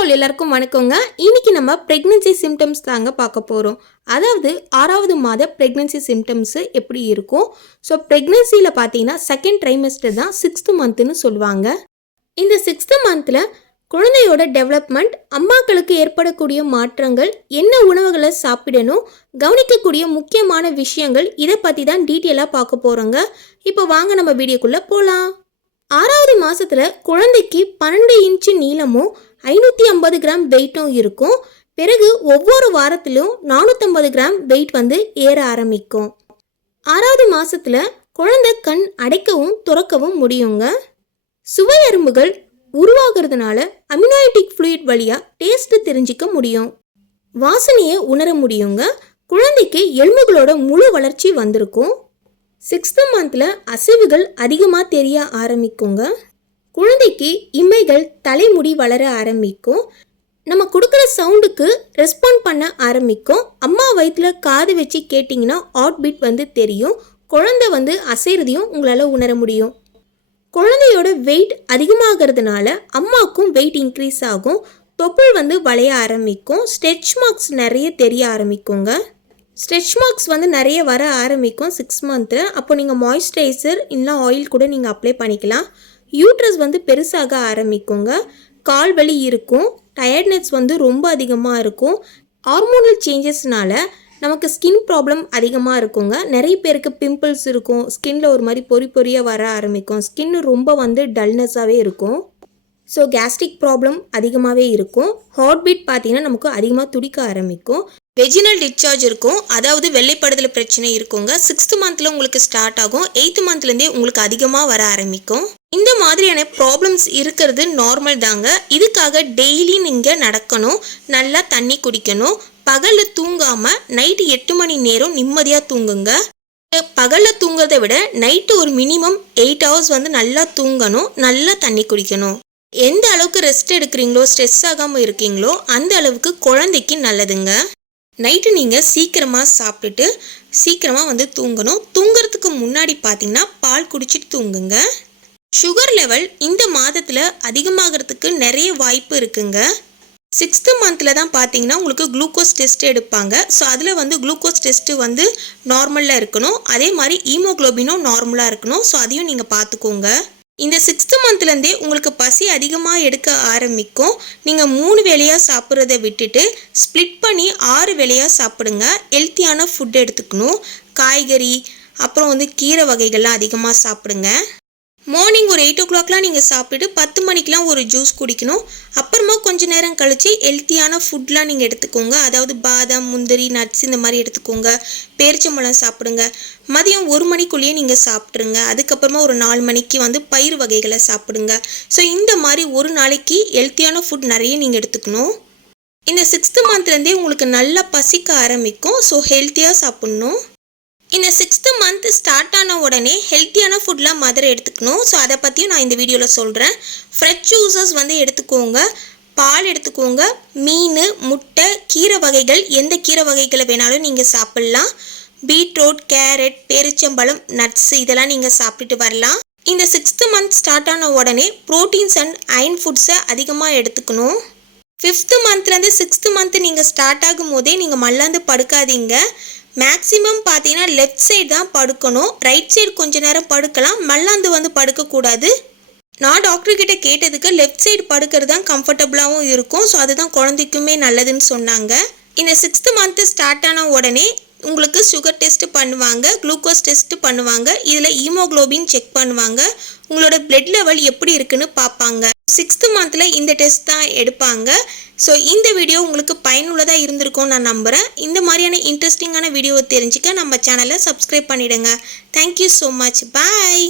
All எல்லாருக்கும் வணக்கங்க. இன்னைக்கு நம்ம பிரெக்னன்சி சிம்டம்ஸ் தாங்க பார்க்க போகிறோம். அதாவது 6வது மாத பிரெக்னன்சி சிம்டம்ஸு எப்படி இருக்கும். ஸோ பிரெக்னன்சியில் பார்த்தீங்கன்னா செகண்ட் ட்ரைமஸ்டர் தான் 6th மந்த்னு சொல்லுவாங்க. இந்த 6th மந்தில் குழந்தையோட டெவலப்மெண்ட், அம்மாக்களுக்கு ஏற்படக்கூடிய மாற்றங்கள், என்ன உணவுகளை சாப்பிடணும், கவனிக்கக்கூடிய முக்கியமான விஷயங்கள், இதை பற்றி தான் டீட்டெயிலாக பார்க்க போகிறோங்க. இப்போ வாங்க நம்ம வீடியோக்குள்ளே போகலாம். 6வது மாதத்தில் குழந்தைக்கு 12 இன்ச்சு நீளமும் 550 கிராம் வெயிட்டும் இருக்கும். பிறகு ஒவ்வொரு வாரத்திலும் 450 கிராம் வெயிட் ஏற ஆரம்பிக்கும். 6வது மாதத்தில் குழந்தை கண் அடைக்கவும் துறக்கவும் முடியுங்க. சுவை அரும்புகள் உருவாகிறதுனால அமினோட்டிக் ஃப்ளூயிட் வழியாக டேஸ்ட் தெரிஞ்சிக்க முடியும். வாசனையை உணர முடியுங்க. குழந்தைக்கு எலும்புகளோட முழு வளர்ச்சி வந்திருக்கும். 6th மந்தில் அசைவுகள் அதிகமாக தெரிய ஆரம்பிக்குங்க. குழந்தைக்கு இமைகள், தலைமுடி வளர ஆரம்பிக்கும். நம்ம கொடுக்குற சவுண்டுக்கு ரெஸ்பாண்ட் பண்ண ஆரம்பிக்கும். அம்மா வயிற்றில் காது வச்சு கேட்டிங்கன்னா ஹார்ட் பீட் தெரியும். குழந்தை அசைறதையும் உங்களால் உணர முடியும். குழந்தையோட வெயிட் அதிகமாகிறதுனால அம்மாவுக்கும் வெயிட் இன்க்ரீஸ் ஆகும். தொப்புள் வளைய ஆரம்பிக்கும். ஸ்ட்ரெச் மார்க்ஸ் நிறைய தெரிய ஆரம்பிக்குங்க. ஸ்ட்ரெச் மார்க்ஸ் நிறைய வர ஆரம்பிக்கும் 6 மந்தில். அப்போ நீங்கள் மாய்ஸ்சரைசர் இல்லை ஆயில் கூட நீங்கள் அப்ளை பண்ணிக்கலாம். யூட்ரஸ் பெருசாக ஆரம்பிக்குங்க. கால் வலி இருக்கும். டயர்ட்னஸ் ரொம்ப அதிகமாக இருக்கும். ஹார்மோனல் சேஞ்சஸ்னால நமக்கு ஸ்கின் ப்ராப்ளம் அதிகமாக இருக்குங்க. நிறைய பேருக்கு பிம்பிள்ஸ் இருக்கும். ஸ்கின்னில் ஒரு மாதிரி பொறியாக வர ஆரம்பிக்கும். ஸ்கின் ரொம்ப டல்னஸாகவே இருக்கும். ஸோ கேஸ்ட்ரிக் ப்ராப்ளம் அதிகமாகவே இருக்கும். ஹார்ட் பீட் பார்த்தீங்கன்னா நமக்கு அதிகமாக துடிக்க ஆரம்பிக்கும். வெஜினல் டிஸ்சார்ஜ் இருக்கும். அதாவது வெள்ளைப்படுதல் பிரச்சனை இருக்குங்க. 6th மந்தில் உங்களுக்கு ஸ்டார்ட் ஆகும். 8th மந்த்லேருந்தே உங்களுக்கு அதிகமாக வர ஆரம்பிக்கும். இந்த மாதிரியான ப்ராப்ளம்ஸ் இருக்கிறது நார்மல் தாங்க. இதுக்காக டெய்லி நீங்கள் நடக்கணும், நல்லா தண்ணி குடிக்கணும், பகலில் தூங்காமல் நைட்டு 8 மணி நேரம் நிம்மதியாக தூங்குங்க. பகலில் தூங்குறதை விட நைட்டு ஒரு மினிமம் 8 ஹவர்ஸ் நல்லா தூங்கணும், நல்லா தண்ணி குடிக்கணும். எந்த அளவுக்கு ரெஸ்ட் எடுக்கிறீங்களோ, ஸ்ட்ரெஸ் ஆகாமல் இருக்கீங்களோ அந்த அளவுக்கு குழந்தைக்கு நல்லதுங்க. நைட்டு நீங்கள் சீக்கிரமாக சாப்பிட்டுட்டு சீக்கிரமாக தூங்கணும். தூங்குறதுக்கு முன்னாடி பார்த்தீங்கன்னா பால் குடிச்சிட்டு தூங்குங்க. சுகர் லெவல் இந்த மாதத்தில் அதிகமாகிறதுக்கு நிறைய வாய்ப்பு இருக்குங்க. 6th மந்தில் தான் பார்த்தீங்கன்னா உங்களுக்கு குளுக்கோஸ் டெஸ்ட் எடுப்பாங்க. ஸோ அதில் குளுக்கோஸ் டெஸ்ட்டு நார்மலாக இருக்கணும். அதே மாதிரி ஹீமோக்ளோபினும் நார்மலாக இருக்கணும். ஸோ அதையும் நீங்கள் பார்த்துக்கோங்க. இந்த 6th மந்த்லேருந்தே உங்களுக்கு பசி அதிகமாக எடுக்க ஆரம்பிக்கும். நீங்கள் 3 வேளையாக சாப்பிட்றத விட்டுட்டு ஸ்ப்ளிட் பண்ணி 6 வேளையாக சாப்பிடுங்க. ஹெல்த்தியான ஃபுட் எடுத்துக்கணும். காய்கறி, அப்புறம் கீரை வகைகள்லாம் அதிகமாக சாப்பிடுங்க. மார்னிங் ஒரு 8 o'clockலாம் நீங்கள் சாப்பிட்டுட்டு 10 மணிக்கெலாம் ஒரு ஜூஸ் குடிக்கணும். அப்புறமா கொஞ்சம் நேரம் கழித்து ஹெல்த்தியான ஃபுட்லாம் நீங்கள் எடுத்துக்கோங்க. அதாவது பாதாம், முந்திரி, நட்ஸ் இந்த மாதிரி எடுத்துக்கோங்க. பேரிச்சம்பழம் சாப்பிடுங்க. மதியம் 1 மணிக்குள்ளேயே நீங்கள் சாப்பிட்ருங்க. அதுக்கப்புறமா ஒரு 4 மணிக்கு பயிர் வகைகளை சாப்பிடுங்க. ஸோ இந்த மாதிரி ஒரு நாளைக்கு ஹெல்த்தியான ஃபுட் நிறைய நீங்கள் எடுத்துக்கணும். இந்த 6th மந்த்லேருந்தே உங்களுக்கு நல்லா பசிக்க ஆரம்பிக்கும். ஸோ ஹெல்த்தியாக சாப்பிட்ணும். இந்த 6th மந்த் ஸ்டார்ட் ஆன உடனே ஹெல்த்தியான ஃபுட்லாம் மதர் எடுத்துக்கணும். ஸோ அதை பற்றியும் நான் இந்த வீடியோவில் சொல்கிறேன். ஃப்ரெஷ் ஜூஸஸ் எடுத்துக்கோங்க. பால் எடுத்துக்கோங்க. மீன், முட்டை, கீரை வகைகள், எந்த கீரை வகைகளை வேணாலும் நீங்கள் சாப்பிட்லாம். பீட்ரூட், கேரட், பேரிச்சம்பழம், நட்ஸ் இதெல்லாம் நீங்கள் சாப்பிட்டுட்டு வரலாம். இந்த 6th மந்த் ஸ்டார்ட் ஆன உடனே ப்ரோட்டீன்ஸ் அண்ட் அயன் ஃபுட்ஸை அதிகமாக எடுத்துக்கணும். 5th மந்த்லேருந்து 6th மந்த் நீங்கள் ஸ்டார்ட் ஆகும் போதே நீங்கள் மல்லாந்து படுக்காதீங்க. மேக்ஸிமம் பார்த்தீங்கன்னா லெஃப்ட் சைடு தான் படுக்கணும். ரைட் சைடு கொஞ்ச நேரம் படுக்கலாம். மல்லாந்து படுக்கக்கூடாது. நான் டாக்டர்கிட்ட கேட்டதுக்கு லெஃப்ட் சைடு படுக்கிறது தான் கம்ஃபர்டபுளாகவும் இருக்கும். ஸோ அதுதான் குழந்தைக்குமே நல்லதுன்னு சொன்னாங்க. இந்த 6th மந்த் ஸ்டார்ட் ஆன உடனே உங்களுக்கு சுகர் டெஸ்ட் பண்ணுவாங்க, குளுக்கோஸ் டெஸ்ட் பண்ணுவாங்க. இதில் ஹீமோக்ளோபின் செக் பண்ணுவாங்க. உங்களோட பிளட் லெவல் எப்படி இருக்குன்னு பார்ப்பாங்க. 6th மந்தில் இந்த டெஸ்ட் தான் எடுப்பாங்க. ஸோ இந்த வீடியோ உங்களுக்கு பயனுள்ளதாக இருந்திருக்கும் நான் நம்புகிறேன். இந்த மாதிரியான இன்ட்ரெஸ்டிங்கான வீடியோவை தெரிஞ்சுக்க நம்ம சேனலை சப்ஸ்கிரைப் பண்ணிவிடுங்க. Thank you so much. பாய்.